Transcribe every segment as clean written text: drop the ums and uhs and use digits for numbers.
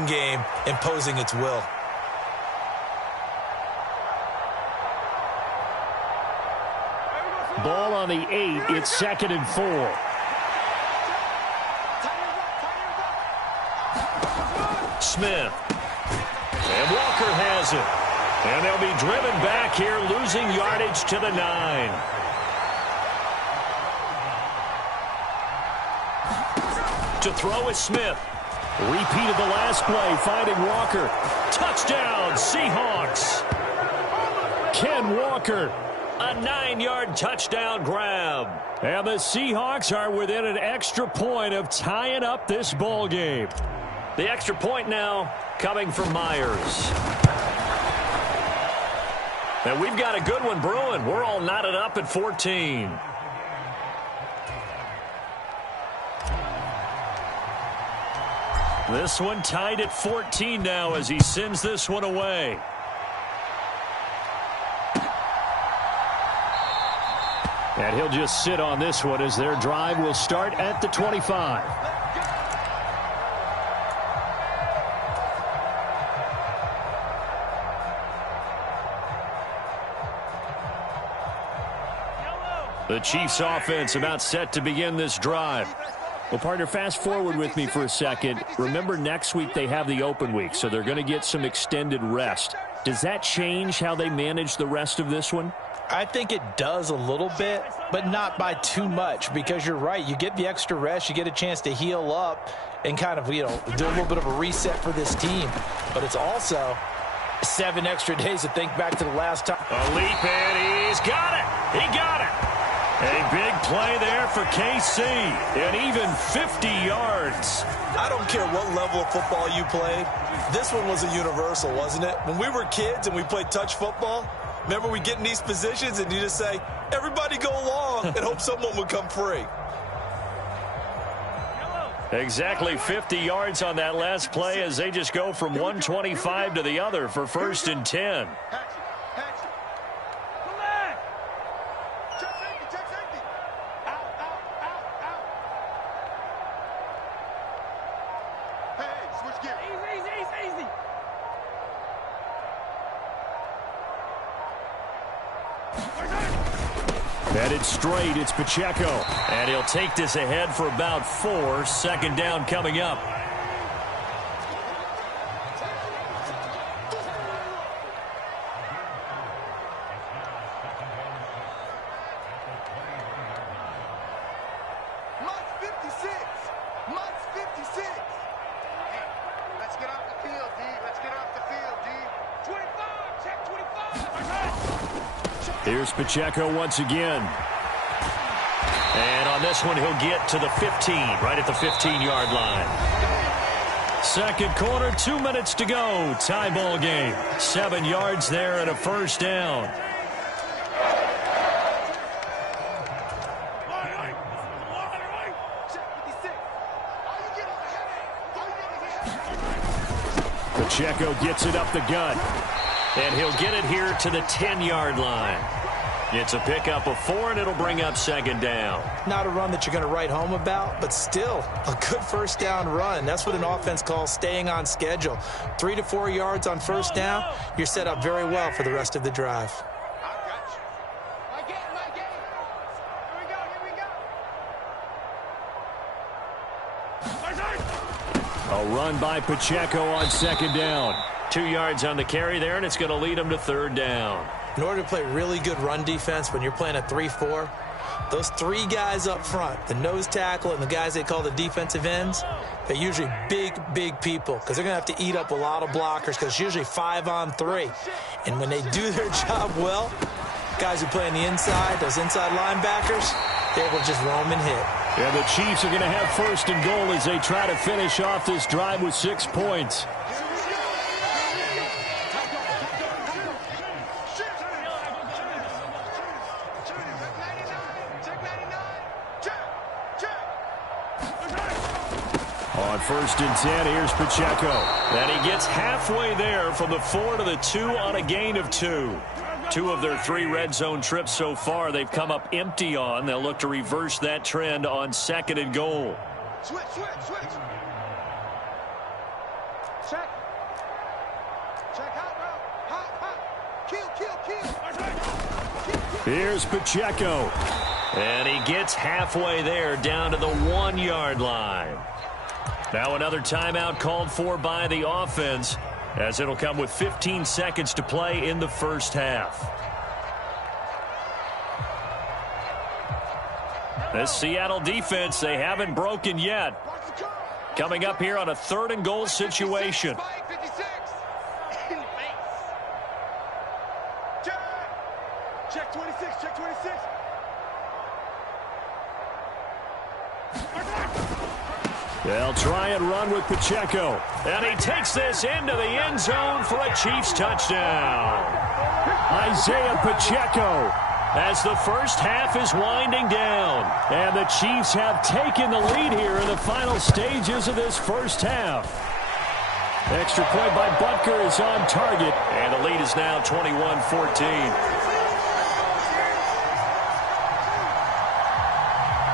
game imposing its will. Ball on the 8. It's 2nd and 4. Smith. And Walker has it. And they'll be driven back here, losing yardage to the 9. To throw is Smith. Repeat of the last play, finding Walker. Touchdown, Seahawks. Ken Walker. A 9-yard touchdown grab. And the Seahawks are within an extra point of tying up this ball game. The extra point now coming from Myers. And we've got a good one brewing. We're all knotted up at 14. This one tied at 14 now as he sends this one away. And he'll just sit on this one as their drive will start at the 25. The Chiefs offense about set to begin this drive. Well, partner, fast forward with me for a second. Remember, next week they have the open week, so they're going to get some extended rest. Does that change how they manage the rest of this one? I think it does a little bit, but not by too much, because you're right. You get the extra rest. You get a chance to heal up and kind of, do a little bit of a reset for this team. But it's also 7 extra days to think back to the last time. A leap, and he's got it. He got it. A big play there for KC, and even 50 yards. I don't care what level of football you played. This one was a universal, wasn't it? When we were kids and we played touch football, remember we get in these positions and you just say, everybody go along and hope someone would come free. Exactly 50 yards on that last play as they just go from 125 to the other for 1st and 10. Headed straight, it's Pacheco. And he'll take this ahead for about 4. 2nd down coming up. Here's Pacheco once again. And on this one, he'll get to the 15, right at the 15-yard line. 2nd quarter, 2 minutes to go. Tie ball game. 7 yards there and a 1st down. Pacheco gets it up the gut. And he'll get it here to the 10-yard line. It's a pickup of 4, and it'll bring up 2nd down. Not a run that you're going to write home about, but still a good 1st down run. That's what an offense calls staying on schedule. 3 to 4 yards on 1st down, you're set up very well for the rest of the drive. A run by Pacheco on 2nd down. 2 yards on the carry there, and it's going to lead them to 3rd down. In order to play really good run defense when you're playing a 3-4, those 3 guys up front, the nose tackle and the guys they call the defensive ends, they're usually big, big people because they're going to have to eat up a lot of blockers because it's usually 5 on 3. And when they do their job well, guys who play on the inside, those inside linebackers, they will just roam and hit. And the Chiefs are going to have 1st and goal as they try to finish off this drive with 6 points. On 1st and 10, here's Pacheco. And he gets halfway there from the 4 to the 2 on a gain of 2. 2 of their 3 red zone trips so far they've come up empty on. They'll look to reverse that trend on 2nd and goal. Switch. Here's Pacheco. And he gets halfway there, down to the 1-yard line. Now another timeout called for by the offense, as it'll come with 15 seconds to play in the first half. This Seattle defense, they haven't broken yet. Coming up here on a 3rd and goal situation. Check 26, check 26. They'll try and run with Pacheco. And he takes this into the end zone for a Chiefs touchdown. Isaiah Pacheco, as the first half is winding down. And the Chiefs have taken the lead here in the final stages of this first half. Extra point by Butker is on target. And the lead is now 21-14.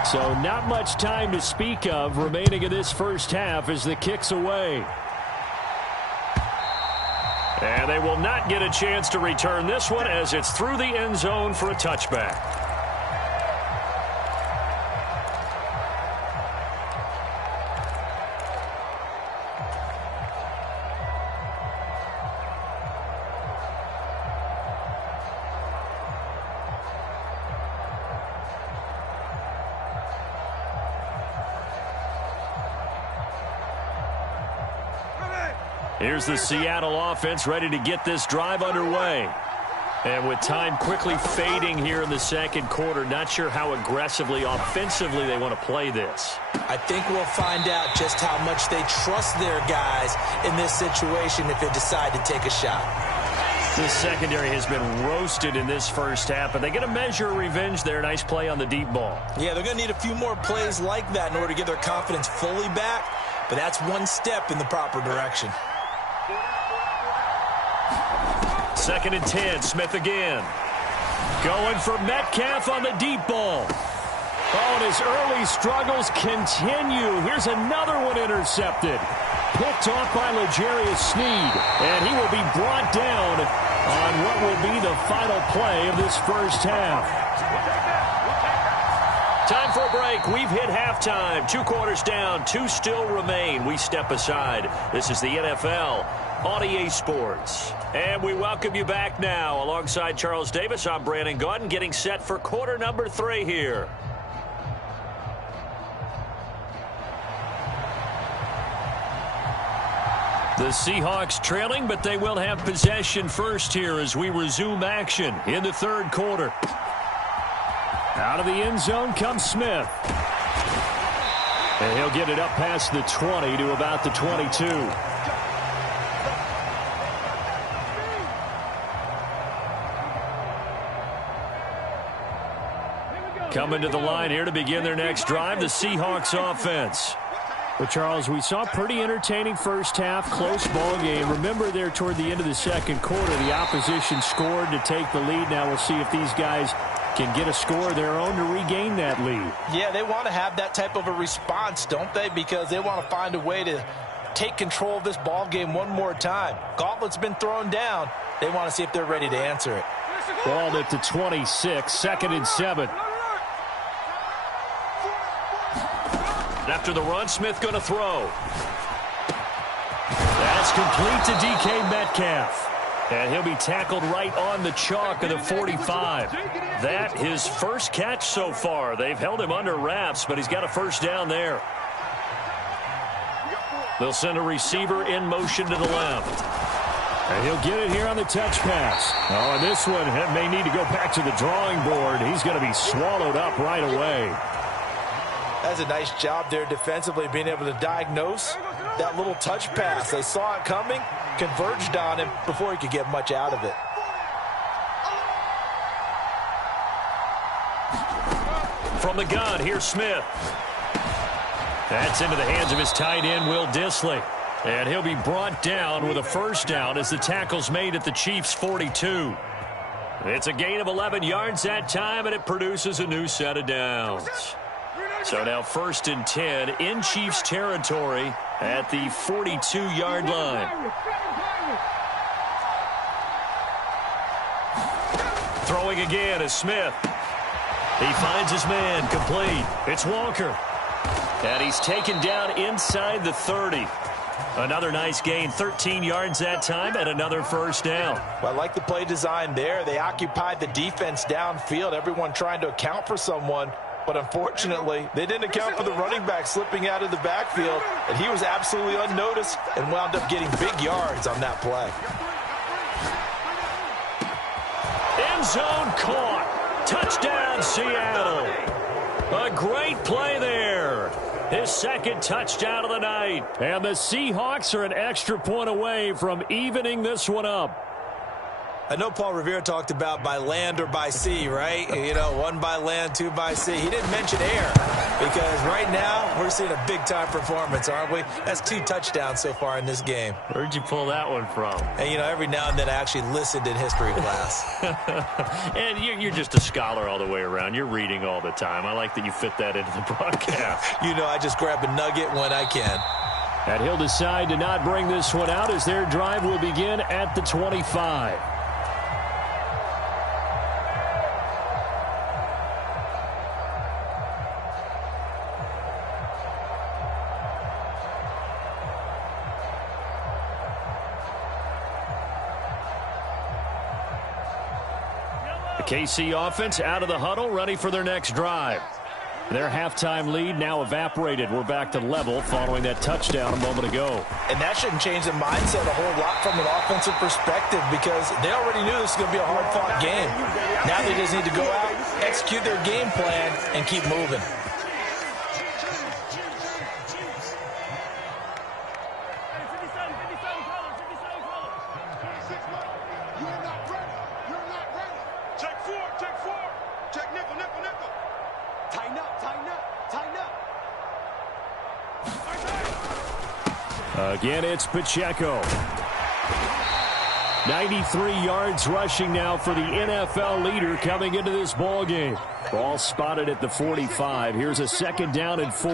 So not much time to speak of remaining in this first half as the kick's away. And they will not get a chance to return this one as it's through the end zone for a touchback. Here's the Seattle offense ready to get this drive underway. And with time quickly fading here in the second quarter, not sure how aggressively, offensively they want to play this. I think we'll find out just how much they trust their guys in this situation if they decide to take a shot. This secondary has been roasted in this first half, but they get a measure of revenge there. Nice play on the deep ball. Yeah, they're going to need a few more plays like that in order to get their confidence fully back, but that's one step in the proper direction. 2nd and 10, Smith again. Going for Metcalf on the deep ball. Oh, and his early struggles continue. Here's another one intercepted. Picked off by L'Jarius Sneed. And he will be brought down on what will be the final play of this first half. Time for a break. We've hit halftime. 2 quarters down. 2 still remain. We step aside. This is the NFL on EA Sports. And we welcome you back now. Alongside Charles Davis, I'm Brandon Gaudin, getting set for quarter number 3 here. The Seahawks trailing, but they will have possession first here as we resume action in the 3rd quarter. Out of the end zone comes Smith. And he'll get it up past the 20 to about the 22. Coming to the line here to begin their next drive, the Seahawks offense. But, Charles, we saw a pretty entertaining first half, close ball game. Remember there toward the end of the second quarter, the opposition scored to take the lead. Now we'll see if these guys can get a score of their own to regain that lead. Yeah, they want to have that type of a response, don't they? Because they want to find a way to take control of this ball game one more time. Gauntlet's been thrown down. They want to see if they're ready to answer it. Balled at the 26, 2nd and 7. After the run, Smith going to throw. That's complete to DK Metcalf. And he'll be tackled right on the chalk of the 45. That his first catch so far. They've held him under wraps, but he's got a first down there. They'll send a receiver in motion to the left. And he'll get it here on the touch pass. Oh, and this one may need to go back to the drawing board. He's going to be swallowed up right away. That's a nice job there defensively, being able to diagnose that little touch pass. They saw it coming, converged on him before he could get much out of it. From the gun, here's Smith. That's into the hands of his tight end, Will Dissly. And he'll be brought down with a first down as the tackle's made at the Chiefs' 42. It's a gain of 11 yards that time, and it produces a new set of downs. So now 1st and 10 in Chiefs territory at the 42-yard line. Throwing again is Smith. He finds his man, complete. It's Walker. And he's taken down inside the 30. Another nice gain, 13 yards that time, and another first down. Well, I like the play design there. They occupied the defense downfield, everyone trying to account for someone. But unfortunately, they didn't account for the running back slipping out of the backfield, and he was absolutely unnoticed and wound up getting big yards on that play. End zone caught. Touchdown, Seattle. A great play there. His second touchdown of the night. And the Seahawks are an extra point away from evening this one up. I know Paul Revere talked about by land or by sea, right? You know, 1 by land, 2 by sea. He didn't mention air because right now we're seeing a big-time performance, aren't we? That's 2 touchdowns so far in this game. Where'd you pull that one from? And, you know, every now and then I actually listened in history class. And you're just a scholar all the way around. You're reading all the time. I like that you fit that into the broadcast. You know, I just grab a nugget when I can. And he'll decide to not bring this one out as their drive will begin at the 25. KC offense out of the huddle, ready for their next drive. Their halftime lead now evaporated. We're back to level following that touchdown a moment ago. And that shouldn't change the mindset a whole lot from an offensive perspective because they already knew this was going to be a hard-fought game. Now they just need to go out, execute their game plan, and keep moving. Again, it's Pacheco. 93 yards rushing now for the NFL leader coming into this ball game. Ball spotted at the 45. Here's a 2nd down and 4.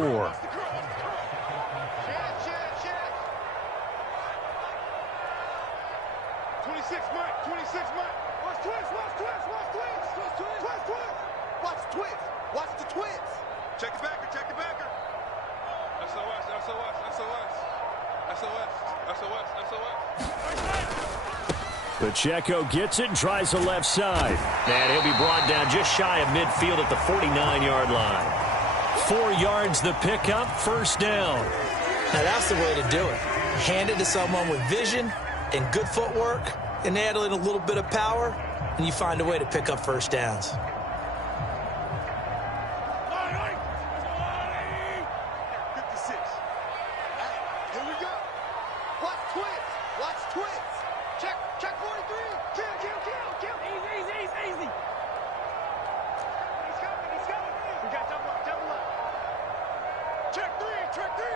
26, Mike. 26, Mike. Watch twist. Watch the twist. Check the backer. Pacheco gets it and tries the left side. And he'll be brought down just shy of midfield at the 49-yard line. 4 yards the pickup, first down. Now that's the way to do it. Hand it to someone with vision and good footwork and add in a little bit of power, and you find a way to pick up first downs.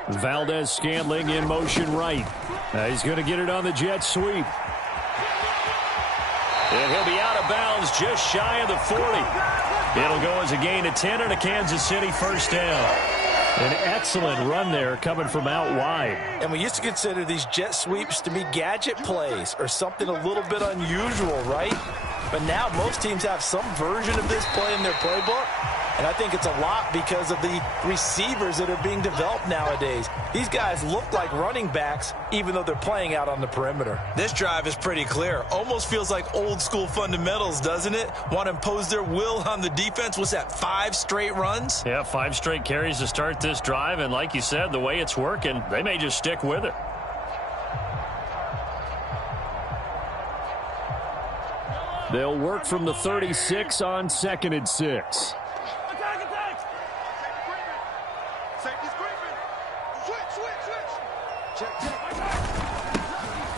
Valdez-Scantling in motion right. He's going to get it on the jet sweep. And he'll be out of bounds just shy of the 40. It'll go as a gain of 10 and a Kansas City first down. An excellent run there coming from out wide. And we used to consider these jet sweeps to be gadget plays or something a little bit unusual, right? But now most teams have some version of this play in their playbook. And I think it's a lot because of the receivers that are being developed nowadays. These guys look like running backs, even though they're playing out on the perimeter. This drive is pretty clear. Almost feels like old school fundamentals, doesn't it? Want to impose their will on the defense. What's that, 5 straight runs? Yeah, 5 straight carries to start this drive. And like you said, the way it's working, they may just stick with it. They'll work from the 36 on 2nd and 6.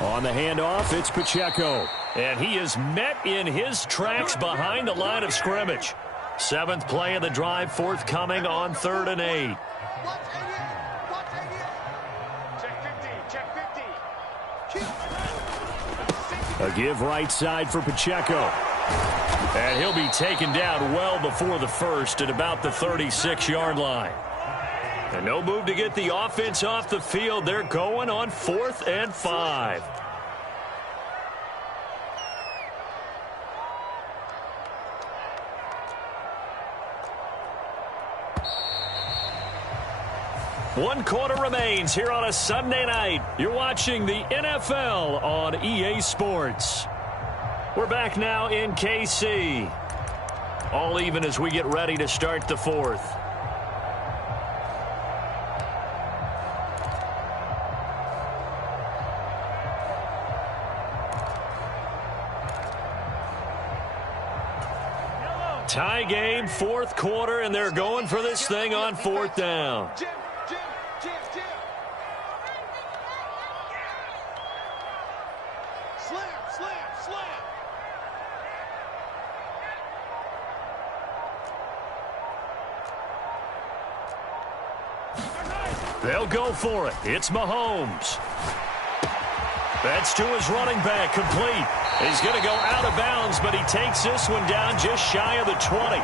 On the handoff, it's Pacheco. And he is met in his tracks behind the line of scrimmage. 7th play of the drive forthcoming on 3rd and 8. A give right side for Pacheco. And he'll be taken down well before the first at about the 36-yard line. And no move to get the offense off the field. They're going on 4th and 5. One quarter remains here on a Sunday night. You're watching the NFL on EA Sports. We're back now in KC. All even as we get ready to start the 4th. Tie game, 4th quarter, and they're going for this thing on 4th down. They'll go for it. It's Mahomes. That's to his running back, complete. He's going to go out of bounds, but he takes this one down just shy of the 20.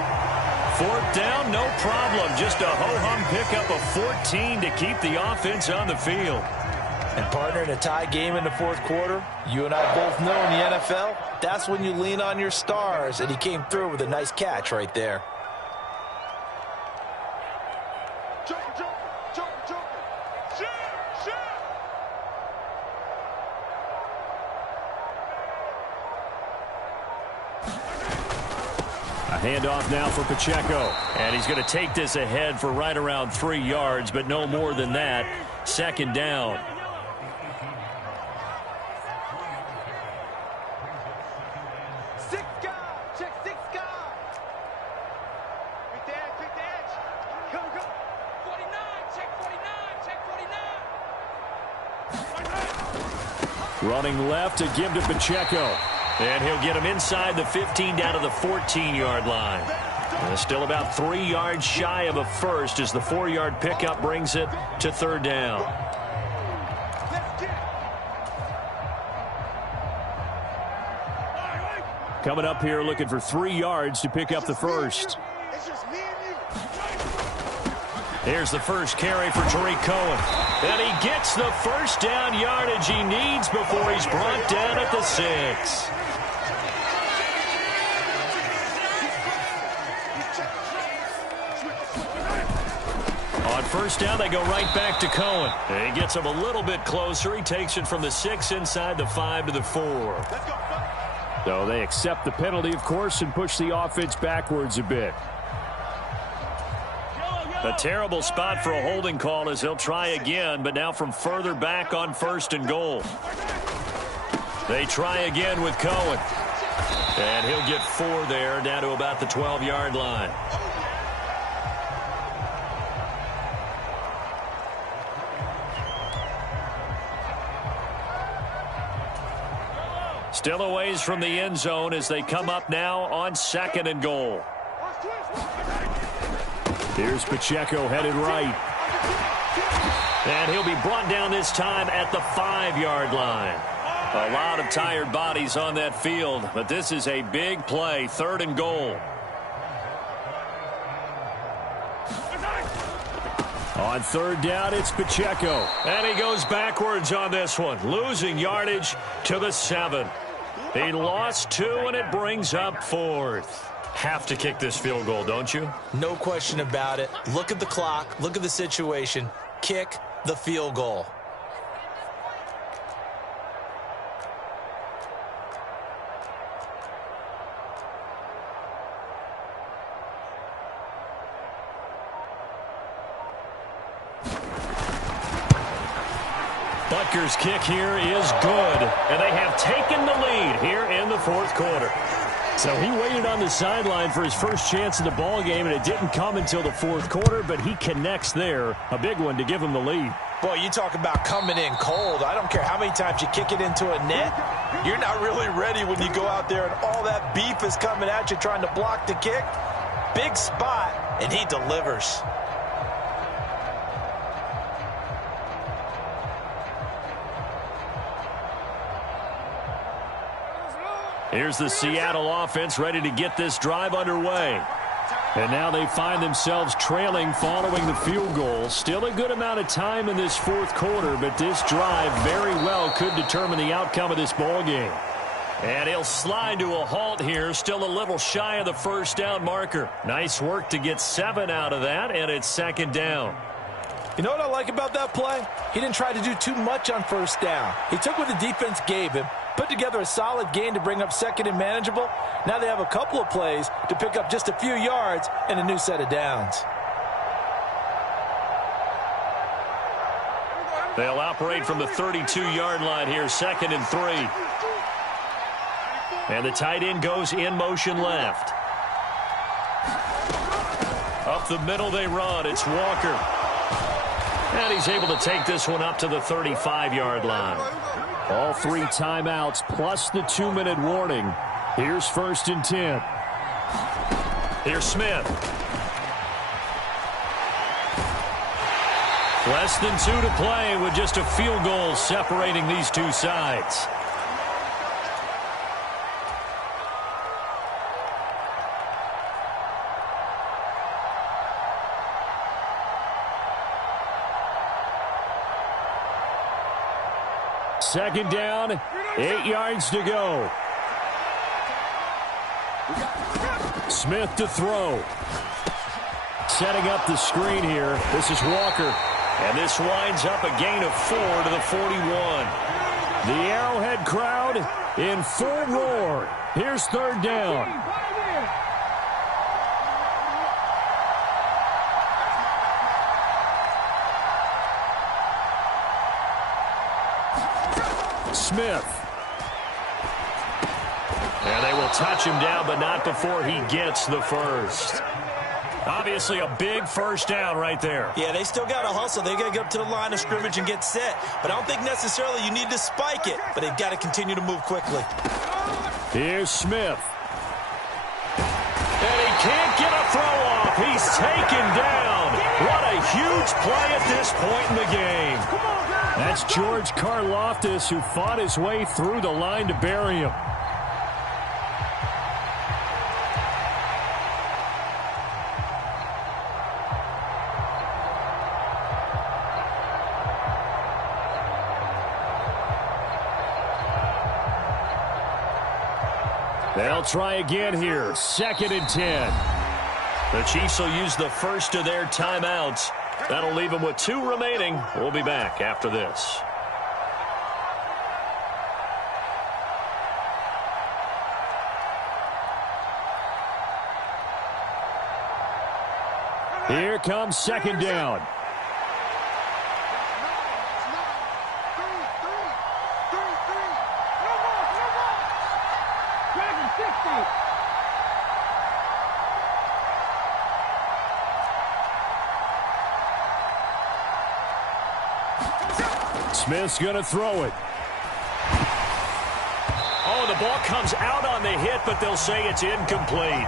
4th down, no problem. Just a ho-hum pickup of 14 to keep the offense on the field. And partner, in a tie game in the 4th quarter, you and I both know in the NFL, that's when you lean on your stars, and he came through with a nice catch right there. Handoff now for Pacheco. And he's going to take this ahead for right around 3 yards, but no more than that. 2nd down. Running left to give to Pacheco. And he'll get him inside the 15 down to the 14-yard line. And still about 3 yards shy of a first as the 4-yard pickup brings it to 3rd down. Coming up here looking for 3 yards to pick up the first. Here's the first carry for Tariq Cohen. And he gets the first down yardage he needs before he's brought down at the 6. On 1st down, they go right back to Cohen. And he gets him a little bit closer. He takes it from the 6 inside the 5 to the 4. So they accept the penalty, of course, and push the offense backwards a bit. A terrible spot for a holding call as he'll try again, but now from further back on 1st and goal. They try again with Cohen. And he'll get 4 there, down to about the 12-yard line. Still a ways from the end zone as they come up now on 2nd and goal. Here's Pacheco headed right. And he'll be brought down this time at the 5-yard line. A lot of tired bodies on that field, but this is a big play, 3rd and goal. On 3rd down, it's Pacheco. And he goes backwards on this one, losing yardage to the 7. He lost 2, and it brings up 4th. Have to kick this field goal, don't you? No question about it. Look at the clock. Look at the situation. Kick the field goal. Butker's kick here is good, and they have taken the lead here in the 4th quarter. So he waited on the sideline for his first chance in the ball game, and it didn't come until the 4th quarter, but he connects there. A big one to give him the lead. Boy, you talk about coming in cold. I don't care how many times you kick it into a net. You're not really ready when you go out there and all that beef is coming at you trying to block the kick. Big spot, and he delivers. Here's the Seattle offense ready to get this drive underway. And now they find themselves trailing following the field goal. Still a good amount of time in this fourth quarter, but this drive very well could determine the outcome of this ball game. And he'll slide to a halt here, still a little shy of the first down marker. Nice work to get 7 out of that, and it's second down. You know what I like about that play? He didn't try to do too much on first down. He took what the defense gave him, put together a solid gain to bring up second and manageable. Now they have a couple of plays to pick up just a few yards and a new set of downs. They'll operate from the 32-yard line here, 2nd and 3. And the tight end goes in motion left. Up the middle they run. It's Walker. And he's able to take this one up to the 35-yard line. All 3 timeouts plus the 2-minute warning. Here's 1st and 10. Here's Smith. Less than 2 to play with just a field goal separating these two sides. Second down, 8 yards to go. Smith to throw. Setting up the screen here. This is Walker. And this winds up a gain of 4 to the 41. The Arrowhead crowd in full roar. Here's 3rd down. Smith. And they will touch him down, but not before he gets the first. Obviously a big first down right there. Yeah, they still got to hustle. They got to get up to the line of scrimmage and get set. But I don't think necessarily you need to spike it. But they've got to continue to move quickly. Here's Smith. And he can't get a throw off. He's taken down. What a huge play at this point in the game. That's George Karlaftis, who fought his way through the line to bury him. They'll try again here. 2nd and 10. The Chiefs will use the first of their timeouts. That'll leave them with 2 remaining. We'll be back after this. Here comes 2nd down. Smith's going to throw it. Oh, the ball comes out on the hit, but they'll say it's incomplete.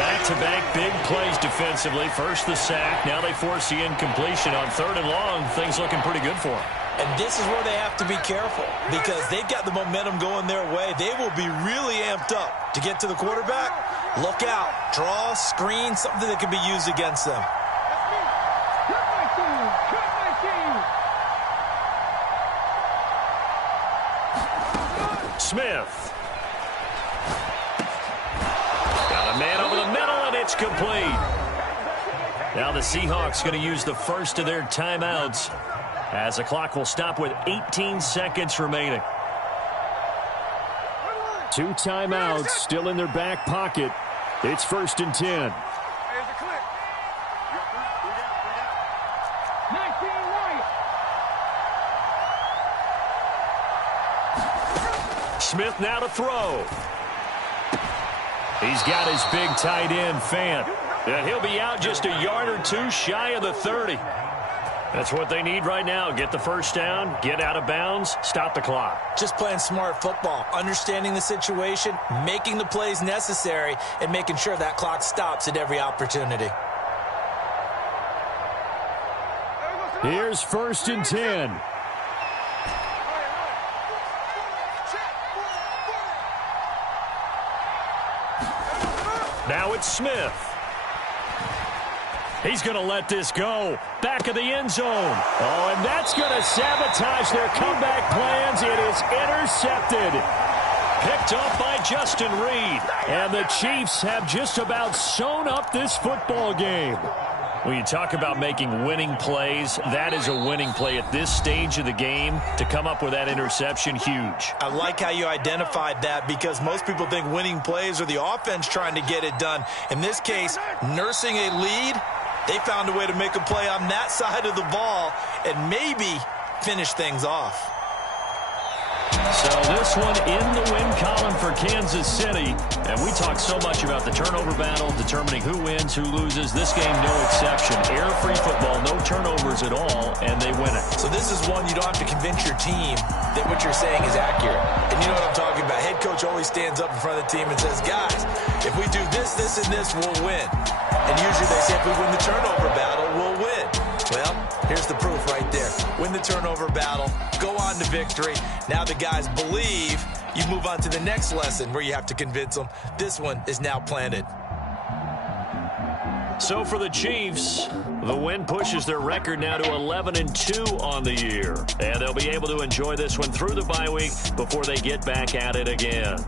Back-to-back big plays defensively. First the sack. Now they force the incompletion on 3rd and long. Things looking pretty good for them. And this is where they have to be careful because they've got the momentum going their way. They will be really amped up to get to the quarterback. Look out. Draw, screen, something that can be used against them. Smith. Got a man over the middle, and it's complete. Now the Seahawks going to use the first of their timeouts as the clock will stop with 18 seconds remaining. 2 timeouts still in their back pocket. It's 1st and 10. Smith now to throw. He's got his big tight end, Fant. And he'll be out just a yard or 2 shy of the 30. That's what they need right now. Get the first down, get out of bounds, stop the clock. Just playing smart football, understanding the situation, making the plays necessary, and making sure that clock stops at every opportunity. Here's 1st and 10. Now it's Smith. He's going to let this go. Back of the end zone. Oh, and that's going to sabotage their comeback plans. It is intercepted. Picked up by Justin Reed. And the Chiefs have just about sewn up this football game. When you talk about making winning plays, that is a winning play at this stage of the game. To come up with that interception, huge. I like how you identified that, because most people think winning plays are the offense trying to get it done. In this case, nursing a lead, they found a way to make a play on that side of the ball and maybe finish things off. So this one in the win column for Kansas City. And we talk so much about the turnover battle, determining who wins, who loses. This game, no exception. Air-free football, no turnovers at all, and they win it. So this is one you don't have to convince your team that what you're saying is accurate. And you know what I'm talking about. Head coach always stands up in front of the team and says, guys, if we do this, this, and this, we'll win. And usually they say if we win the turnover battle, we'll win. Well, here's the proof right there. Win the turnover battle, go on to victory. Now the guys believe. You move on to the next lesson where you have to convince them. This one is now planted. So for the Chiefs, the win pushes their record now to 11-2 on the year. And they'll be able to enjoy this one through the bye week before they get back at it again.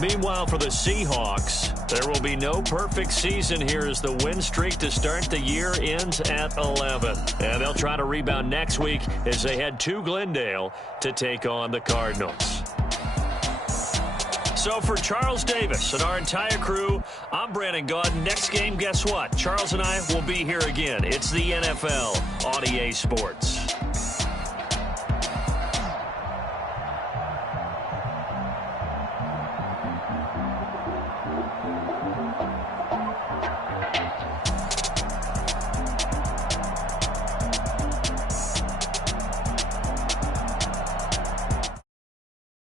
Meanwhile, for the Seahawks, there will be no perfect season here as the win streak to start the year ends at 11. And they'll try to rebound next week as they head to Glendale to take on the Cardinals. So for Charles Davis and our entire crew, I'm Brandon Gaudin. Next game, guess what? Charles and I will be here again. It's the NFL on EA Sports.